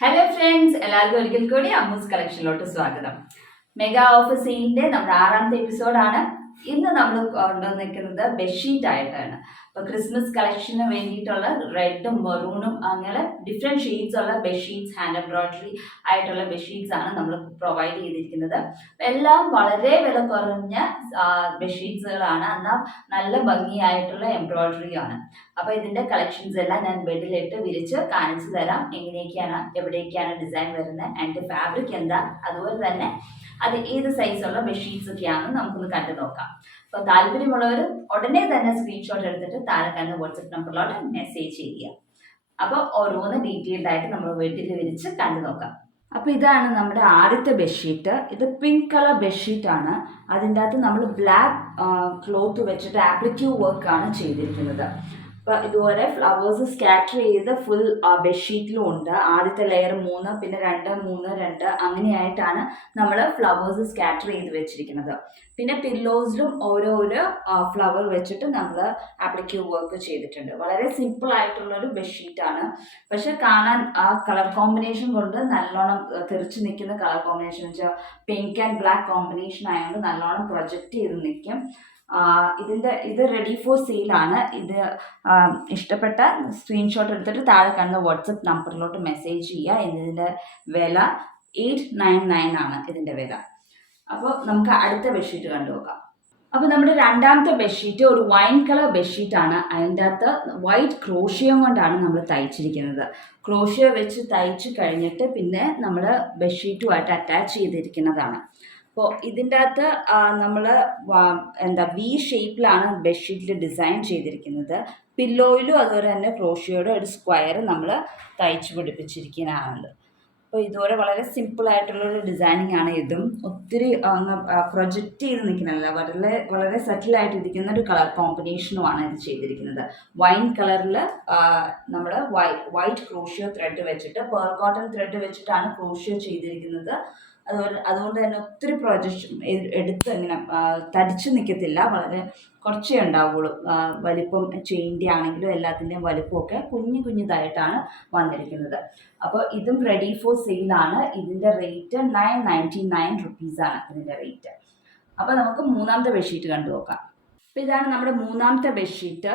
Hello friends, എല്ലാവർക്കും ഒരിക്കൽ കൂടി അമ്മൂസ് കളക്ഷനിലോട്ട് സ്വാഗതം. മെഗാ ഓഫർ സെയിലിന്റെ നമ്മുടെ 6ാമത്തെ എപ്പിസോഡാണ്. ഇന്ന് നമ്മൾ കൊണ്ടുവന്നിരിക്കുന്നത് ബെഡ്ഷീറ്റ് ആയിട്ടാണ്. അപ്പോൾ ക്രിസ്മസ് കളക്ഷന് വേണ്ടിയിട്ടുള്ള റെഡും മെറൂണും അങ്ങനെ ഡിഫറെൻറ്റ് ഷെയ്ഡ്സ് ഉള്ള ബെഡ്ഷീറ്റ്സ്, ഹാൻഡ് എംബ്രോയിഡറി ആയിട്ടുള്ള ബെഡ്ഷീറ്റ്സ് ആണ് നമ്മൾ പ്രൊവൈഡ് ചെയ്തിരിക്കുന്നത്. എല്ലാം വളരെ വില കുറഞ്ഞ ബെഡ്ഷീറ്റ്സുകളാണ്, എന്നാൽ നല്ല ഭംഗിയായിട്ടുള്ള എംബ്രോയിഡറി ആണ്. അപ്പോൾ ഇതിന്റെ കളക്ഷൻസ് എല്ലാം ഞാൻ ബെഡിലിട്ട് വിരിച്ച് കാണിച്ചു തരാം. എങ്ങനെയൊക്കെയാണ്, എവിടേക്കാണ് ഡിസൈൻ വരുന്നത്, അതിന്റെ ഫാബ്രിക് എന്താ, അതുപോലെ തന്നെ അത് ഏത് സൈസുള്ള ബെഡ്ഷീറ്റ്സ് ഒക്കെയാണെന്ന് നമുക്കൊന്ന് കണ്ടു നോക്കാം. അപ്പോൾ താല്പര്യമുള്ളവർ ഉടനെ തന്നെ സ്ക്രീൻഷോട്ട് എടുത്തിട്ട് താഴെ കാണുന്ന വാട്സപ്പ് നമ്പറിലോട്ട് മെസ്സേജ് ചെയ്യുക. അപ്പോൾ ഓരോന്ന് ഡീറ്റെയിൽഡ് ആയിട്ട് നമ്മൾ വീട്ടിൽ വിരിച്ച് കണ്ടു നോക്കാം. അപ്പോൾ ഇതാണ് നമ്മുടെ ആദ്യത്തെ ബെഡ്ഷീറ്റ്. ഇത് പിങ്ക് കളർ ബെഡ്ഷീറ്റ് ആണ്. അതിൻ്റെ അകത്ത് നമ്മൾ ബ്ലാക്ക് ക്ലോത്ത് വെച്ചിട്ട് ആപ്ലിക്യൂ വർക്കാണ് ചെയ്തിരിക്കുന്നത്. അപ്പോൾ ഇതുപോലെ ഫ്ലവേഴ്സ് സ്കാറ്റർ ചെയ്ത് ഫുൾ ബെഡ്ഷീറ്റിലും ഉണ്ട്. ആദ്യത്തെ ലെയർ 3, പിന്നെ 2, 3, 2 അങ്ങനെയായിട്ടാണ് നമ്മൾ ഫ്ലവേഴ്സ് സ്കാറ്റർ ചെയ്ത് വെച്ചിരിക്കുന്നത്. പിന്നെ പില്ലോസിലും ഓരോരോ ഫ്ലവർ വെച്ചിട്ട് നമ്മൾ ആപ്ലിക്യൂ വർക്ക് ചെയ്തിട്ടുണ്ട്. വളരെ സിമ്പിൾ ആയിട്ടുള്ളൊരു ബെഡ്ഷീറ്റാണ്. പക്ഷെ കാണാൻ ആ കളർ കോമ്പിനേഷൻ കൊണ്ട് നല്ലോണം തെറിച്ച് നിൽക്കുന്ന കളർ കോമ്പിനേഷൻ വെച്ചാൽ പിങ്ക് ആൻഡ് ബ്ലാക്ക് കോമ്പിനേഷൻ ആയതുകൊണ്ട് നല്ലോണം പ്രൊജക്റ്റ് ചെയ്ത് നിൽക്കും. ഇത് റെഡി ഫോർ സെയിലാണ്. ഇത് ഇഷ്ടപ്പെട്ട സ്ക്രീൻഷോട്ട് എടുത്തിട്ട് താഴെ കാണുന്ന വാട്സപ്പ് നമ്പറിലോട്ട് മെസ്സേജ് ചെയ്യുക. ഇതിൻ്റെ വില 899 ആണ് ഇതിൻ്റെ വില. അപ്പോൾ നമുക്ക് അടുത്ത ബെഡ്ഷീറ്റ് കണ്ടു നോക്കാം. അപ്പോൾ നമ്മുടെ രണ്ടാമത്തെ ബെഡ്ഷീറ്റ് ഒരു വൈൻ കളർ ബെഡ്ഷീറ്റ് ആണ്. അതിൻ്റെ അകത്ത് വൈറ്റ് ക്രോഷ്യം കൊണ്ടാണ് നമ്മൾ തയ്ച്ചിരിക്കുന്നത്. ക്രോഷ്യ വെച്ച് തയ്ച്ച് കഴിഞ്ഞിട്ട് പിന്നെ നമ്മൾ ബെഡ്ഷീറ്റുമായിട്ട് അറ്റാച്ച് ചെയ്തിരിക്കുന്നതാണ്. അപ്പോൾ ഇതിൻ്റെ അകത്ത് നമ്മൾ വി ഷേപ്പിലാണ് ബെഡ്ഷീറ്റിൽ ഡിസൈൻ ചെയ്തിരിക്കുന്നത്. പില്ലോയിലും അതുപോലെ തന്നെ ക്രോഷ്യോയുടെ ഒരു സ്ക്വയർ നമ്മൾ തയ്ച്ച് പിടിപ്പിച്ചിരിക്കുന്നതാണ്. അപ്പോൾ ഇതുപോലെ വളരെ സിമ്പിളായിട്ടുള്ളൊരു ഡിസൈനിങ് ആണ്. ഇതും ഒത്തിരി പ്രൊജക്റ്റ് ചെയ്ത് നിൽക്കുന്നില്ല, വളരെ സെറ്റിലായിട്ടിരിക്കുന്ന ഒരു കളർ കോമ്പിനേഷനുമാണ് ഇത് ചെയ്തിരിക്കുന്നത്. വൈൻ കളറിൽ നമ്മൾ വൈറ്റ് ക്രോഷ്യോ ത്രെഡ് വെച്ചിട്ട്, പേൾ കോട്ടൺ ത്രെഡ് വെച്ചിട്ടാണ് ക്രോഷ്യോ ചെയ്തിരിക്കുന്നത്. അതുകൊണ്ട് തന്നെ ഒത്തിരി പ്രൊജക്ഷൻ എടുത്ത് ഇങ്ങനെ തടിച്ച് നിൽക്കത്തില്ല, വളരെ കുറച്ചേ ഉണ്ടാവുള്ളൂ. വലിപ്പം ചെയിൻ്റെ ആണെങ്കിലും എല്ലാത്തിൻ്റെയും വലിപ്പമൊക്കെ കുഞ്ഞിതായിട്ടാണ് വന്നിരിക്കുന്നത്. അപ്പോൾ ഇതും റെഡി ഫോർ സെയിലാണ്. ഇതിൻ്റെ റേറ്റ് 999 റുപ്പീസാണ് ഇതിൻ്റെ റേറ്റ്. അപ്പോൾ നമുക്ക് മൂന്നാമത്തെ ബെഡ്ഷീറ്റ് കണ്ടു നോക്കാം. അപ്പോൾ ഇതാണ് നമ്മുടെ മൂന്നാമത്തെ ബെഡ്ഷീറ്റ്.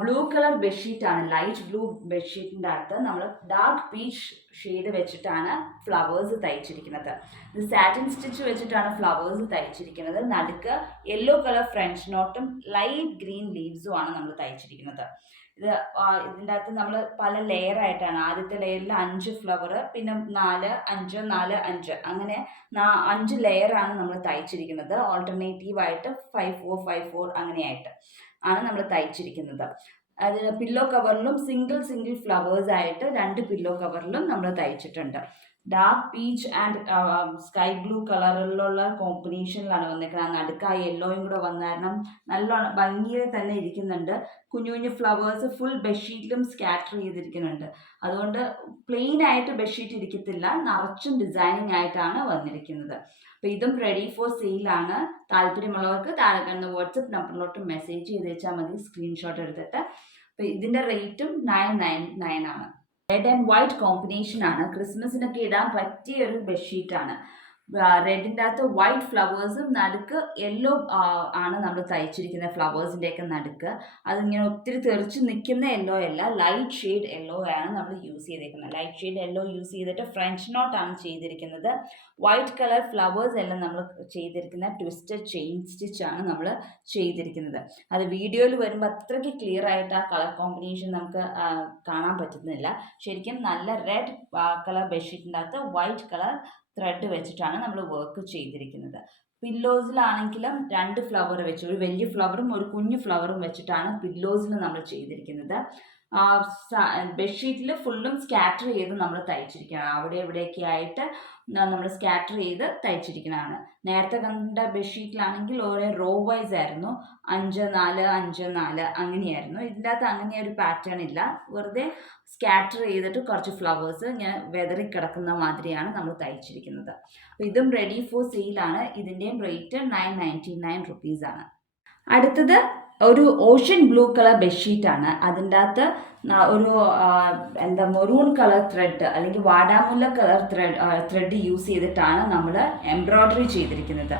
ബ്ലൂ കളർ ബെഡ്ഷീറ്റ് ആണ്. ലൈറ്റ് ബ്ലൂ ബെഡ്ഷീറ്റിൻ്റെ അകത്ത് നമ്മൾ ഡാർക്ക് പീച്ച് ഷെയ്ഡ് വെച്ചിട്ടാണ് ഫ്ലവേഴ്സ് തയ്ച്ചിരിക്കുന്നത്. ഇത് സാറ്റിൻ സ്റ്റിച്ച് വെച്ചിട്ടാണ് ഫ്ലവേഴ്സ് തയ്ച്ചിരിക്കുന്നത്. നടുക്ക് യെല്ലോ കളർ ഫ്രഞ്ച് നോട്ടും ലൈറ്റ് ഗ്രീൻ ലീവ്സും ആണ് നമ്മൾ തയ്ച്ചിരിക്കുന്നത്. ഇതിൻ്റെ അകത്ത് നമ്മൾ പല ലെയർ ആയിട്ടാണ്. ആദ്യത്തെ ലെയറിൽ 5 ഫ്ലവർ, പിന്നെ 4, 5, 4, 5 അങ്ങനെ 5 ലെയറാണ് നമ്മൾ തയ്ച്ചിരിക്കുന്നത്. ഓൾട്ടർനേറ്റീവായിട്ട് 5, 4, 5, 4 അങ്ങനെയായിട്ട് ആണ് നമ്മൾ തയ്ച്ചിരിക്കുന്നത്. അത് പില്ലോ കവറിലും സിംഗിൾ ഫ്ലവേഴ്സ് ആയിട്ട് 2 പില്ലോ കവറിലും നമ്മൾ തയ്ച്ചിട്ടുണ്ട്. Dark peach and sky blue കളറിലുള്ള കോമ്പിനേഷനിലാണ് വന്നിരിക്കുന്നത്. നടുക്ക് ആ യെല്ലോയും കൂടെ വന്ന കാരണം നല്ലോണം ഭംഗിയിൽ തന്നെ ഇരിക്കുന്നുണ്ട്. കുഞ്ഞു ഫ്ലവേഴ്സ് ഫുൾ ബെഡ്ഷീറ്റിലും സ്കാറ്റർ ചെയ്തിരിക്കുന്നുണ്ട്. അതുകൊണ്ട് പ്ലെയിൻ ആയിട്ട് ബെഡ്ഷീറ്റ് ഇരിക്കത്തില്ല, നിറച്ചും ഡിസൈനിങ് ആയിട്ടാണ് വന്നിരിക്കുന്നത്. അപ്പോൾ ഇതും റെഡി ഫോർ സെയിലാണ്. താല്പര്യമുള്ളവർക്ക് താഴെ കാണുന്ന വാട്സപ്പ് നമ്പറിലോട്ട് മെസ്സേജ് ചെയ്ത് വെച്ചാൽ മതി, സ്ക്രീൻഷോട്ട് എടുത്തിട്ട്. അപ്പോൾ ഇതിൻ്റെ റേറ്റും 999 ആണ്. റെഡ് ആൻഡ് വൈറ്റ് കോമ്പിനേഷൻ ആണ്. ക്രിസ്മസിനൊക്കെ ഇടാൻ പറ്റിയ ഒരു ബെഡ്ഷീറ്റാണ്. റെഡിൻ്റെ അകത്ത് വൈറ്റ് ഫ്ലവേഴ്സും നടുക്ക് യെല്ലോ ആണ് നമ്മൾ തയ്ച്ചിരിക്കുന്ന ഫ്ലവേഴ്സിൻ്റെയൊക്കെ നടുക്ക്. അതിങ്ങനെ ഒത്തിരി തെറിച്ച് നിൽക്കുന്ന യെല്ലോ അല്ല, ലൈറ്റ് ഷെയ്ഡ് യെല്ലോ ആണ് നമ്മൾ യൂസ് ചെയ്തിരിക്കുന്നത്. ലൈറ്റ് ഷെയ്ഡ് യെല്ലോ യൂസ് ചെയ്തിട്ട് ഫ്രഞ്ച് നോട്ടാണ് ചെയ്തിരിക്കുന്നത്. വൈറ്റ് കളർ ഫ്ലവേഴ്സ് എല്ലാം നമ്മൾ ചെയ്തിരിക്കുന്ന ട്വിസ്റ്റഡ് ചെയിൻ സ്റ്റിച്ചാണ് നമ്മൾ ചെയ്തിരിക്കുന്നത്. അത് വീഡിയോയിൽ വരുമ്പോൾ അത്രയ്ക്ക് ക്ലിയർ ആയിട്ട് ആ കളർ കോമ്പിനേഷൻ നമുക്ക് കാണാൻ പറ്റുന്നില്ല. ശരിക്കും നല്ല റെഡ് കളർ ബെഡ്ഷീറ്റിൻ്റെ അകത്ത് വൈറ്റ് കളർ ത്രെഡ് വെച്ചിട്ടാണ് നമ്മൾ വർക്ക് ചെയ്തിരിക്കുന്നത്. പില്ലോസിലാണെങ്കിലും 2 ഫ്ലവർ വെച്ച്, ഒരു വലിയ ഫ്ലവറും ഒരു കുഞ്ഞു ഫ്ലവറും വെച്ചിട്ടാണ് പില്ലോസിൽ നമ്മൾ ചെയ്തിരിക്കുന്നത്. ബെഡ്ഷീറ്റിൽ ഫുള്ളും സ്കാറ്റർ ചെയ്ത് നമ്മൾ തയ്ച്ചിരിക്കുകയാണ്. അവിടെ ഇവിടെയൊക്കെ ആയിട്ട് നമ്മൾ സ്കാറ്റർ ചെയ്ത് തയ്ച്ചിരിക്കുന്നതാണ്. നേരത്തെ കണ്ട ബെഡ്ഷീറ്റിലാണെങ്കിൽ ഓരോ റോ വൈസ് ആയിരുന്നു, 5, 4, 5, 4 അങ്ങനെയായിരുന്നു. ഇതിൻ്റെ അകത്ത് അങ്ങനെ ഒരു പാറ്റേൺ ഇല്ല, വെറുതെ സ്കാറ്റർ ചെയ്തിട്ട് കുറച്ച് ഫ്ലവേഴ്സ് ഇങ്ങനെ വെതറി കിടക്കുന്ന മാതിരിയാണ് നമ്മൾ തയ്ച്ചിരിക്കുന്നത്. അപ്പോൾ ഇതും റെഡി ഫോർ സെയിലാണ്. ഇതിൻ്റെയും റേറ്റ് 999 റുപ്പീസാണ്. അടുത്തത് ഒരു ഓഷ്യൻ ബ്ലൂ കളർ ബെഡ്ഷീറ്റാണ്. അതിൻ്റെ അകത്ത് ഒരു എന്താ മെറൂൺ കളർ ത്രെഡ് അല്ലെങ്കിൽ വാടാമുല്ല കളർ ത്രെഡ് യൂസ് ചെയ്തിട്ടാണ് നമ്മൾ എംബ്രോയ്ഡറി ചെയ്തിരിക്കുന്നത്.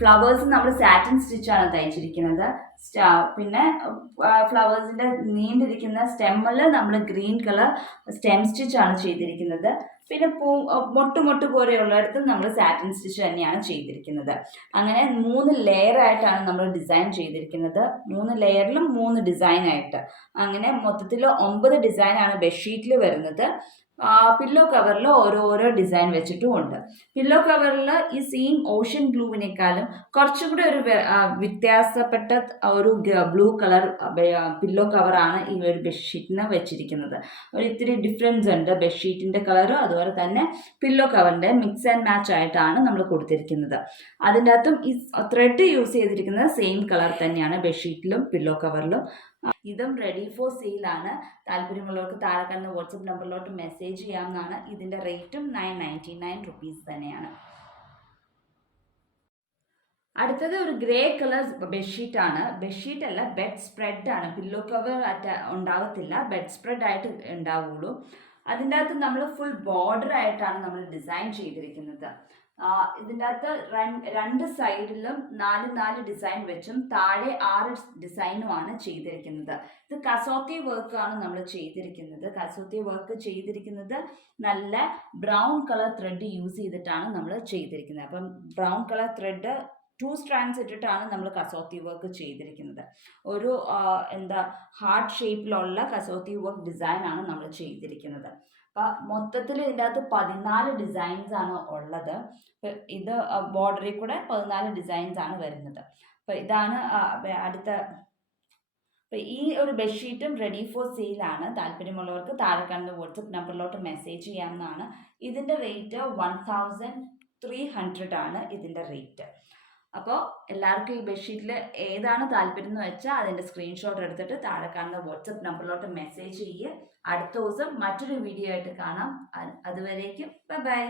ഫ്ലവേഴ്സ് നമ്മൾ സാറ്റിൻ സ്റ്റിച്ചാണ് തയ്ച്ചിരിക്കുന്നത്. പിന്നെ ഫ്ലവേഴ്സിന്റെ നീണ്ടിരിക്കുന്ന സ്റ്റെമ്മിൽ നമ്മൾ ഗ്രീൻ കളർ സ്റ്റെം സ്റ്റിച്ചാണ് ചെയ്തിരിക്കുന്നത്. പിന്നെ മൊട്ട് പോലെയുള്ളിടത്ത് നമ്മൾ സാറ്റിൻ സ്റ്റിച്ച് തന്നെയാണ് ചെയ്തിരിക്കുന്നത്. അങ്ങനെ 3 ലെയർ ആയിട്ടാണ് നമ്മൾ ഡിസൈൻ ചെയ്തിരിക്കുന്നത്. 3 ലെയറിലും 3 ഡിസൈൻ ആയിട്ട്. അങ്ങനെ മൊത്തത്തിൽ 9 ഡിസൈനാണ് ബെഡ്ഷീറ്റിൽ വരുന്നത്. പില്ലോ കവറിൽ ഓരോരോ ഡിസൈൻ വെച്ചിട്ടും ഉണ്ട്. പില്ലോ കവറിൽ ഈ സെയിം ഓഷ്യൻ ബ്ലൂവിനേക്കാളും കുറച്ചും കൂടെ ഒരു വ്യത്യാസപ്പെട്ട ഒരു ബ്ലൂ കളർ പില്ലോ കവറാണ് ഈ ഒരു ബെഡ്ഷീറ്റിന് വെച്ചിരിക്കുന്നത്. ഒരു ഇത്തിരി ഡിഫറൻസ് ഉണ്ട് ബെഡ്ഷീറ്റിന്റെ കളറും അതുപോലെ തന്നെ പില്ലോ കവറിന്റെ മിക്സ് ആൻഡ് മാച്ച് ആയിട്ടാണ് നമ്മൾ കൊടുത്തിരിക്കുന്നത്. അതിൻ്റെ അകത്തും ഈ ത്രെഡ് യൂസ് ചെയ്തിരിക്കുന്നത് സെയിം കളർ തന്നെയാണ് ബെഡ്ഷീറ്റിലും പില്ലോ കവറിലും. ഇതും റെഡി ഫോർ സെയിലാണ്. താല്പര്യമുള്ളവർക്ക് താഴെ കാണുന്ന വാട്സപ്പ് നമ്പറിലോട്ട് മെസ്സേജ് ചെയ്യാവുന്നതാണ്. ഇതിൻ്റെ റേറ്റും 999 റുപ്പീസ് തന്നെയാണ്. അടുത്തത് ഒരു ഗ്രേ കളർ ബെഡ്ഷീറ്റ് ആണ്. ബെഡ്ഷീറ്റ് അല്ല, ബെഡ് സ്പ്രെഡ് ആണ്. പില്ലോ കവർ ഉണ്ടാകത്തില്ല, ബെഡ് സ്പ്രെഡ് ആയിട്ട് ഉണ്ടാവുള്ളൂ. അതിൻ്റെ അകത്ത് നമ്മൾ ഫുൾ ബോർഡർ ആയിട്ടാണ് നമ്മൾ ഡിസൈൻ ചെയ്തിരിക്കുന്നത്. ഇതിൻ്റെ അകത്ത് 2 സൈഡിലും 4 ഡിസൈൻ വെച്ചും താഴെ 6 ഡിസൈനുമാണ് ചെയ്തിരിക്കുന്നത്. ഇത് കസോത്തി വർക്കാണ് നമ്മൾ ചെയ്തിരിക്കുന്നത്. കസോത്തി വർക്ക് ചെയ്തിരിക്കുന്നത് നല്ല ബ്രൗൺ കളർ ത്രെഡ് യൂസ് ചെയ്തിട്ടാണ് നമ്മൾ ചെയ്തിരിക്കുന്നത്. അപ്പം ബ്രൗൺ കളർ ത്രെഡ് 2 സ്ട്രാൻഡ്സ് ഇട്ടിട്ടാണ് നമ്മൾ കസോത്തി വർക്ക് ചെയ്തിരിക്കുന്നത്. ഒരു ഹാർട്ട് ഷേപ്പിലുള്ള കസോത്തി വർക്ക് ഡിസൈൻ ആണ് നമ്മൾ ചെയ്തിരിക്കുന്നത്. അപ്പം മൊത്തത്തിൽ ഇതിൻ്റെ അകത്ത് 14 ഡിസൈൻസ് ആണ് ഉള്ളത്. ഇത് ബോർഡറിൽ കൂടെ 14 ഡിസൈൻസ് ആണ് വരുന്നത്. അപ്പം ഇതാണ് അടുത്ത. അപ്പം ഈ ഒരു ബെഡ്ഷീറ്റും റെഡി ഫോർ സെയിലാണ്. താല്പര്യമുള്ളവർക്ക് താഴെ കാണുന്ന വാട്സപ്പ് നമ്പറിലോട്ട് മെസ്സേജ് ചെയ്യാവുന്നതാണ്. ഇതിൻ്റെ റേറ്റ് 1300 ആണ് ഇതിൻ്റെ റേറ്റ്. അപ്പോൾ എല്ലാവർക്കും ഈ ബെഡ്ഷീറ്റിൽ ഏതാണ് താല്പര്യം എന്ന് വെച്ചാൽ അതിൻ്റെ സ്ക്രീൻഷോട്ട് എടുത്തിട്ട് താഴെ കാണുന്ന വാട്സപ്പ് നമ്പറിലോട്ട് മെസ്സേജ് ചെയ്യുക. അടുത്ത ദിവസം മറ്റൊരു വീഡിയോ ആയിട്ട് കാണാം. അതുവരേക്കും ബൈ.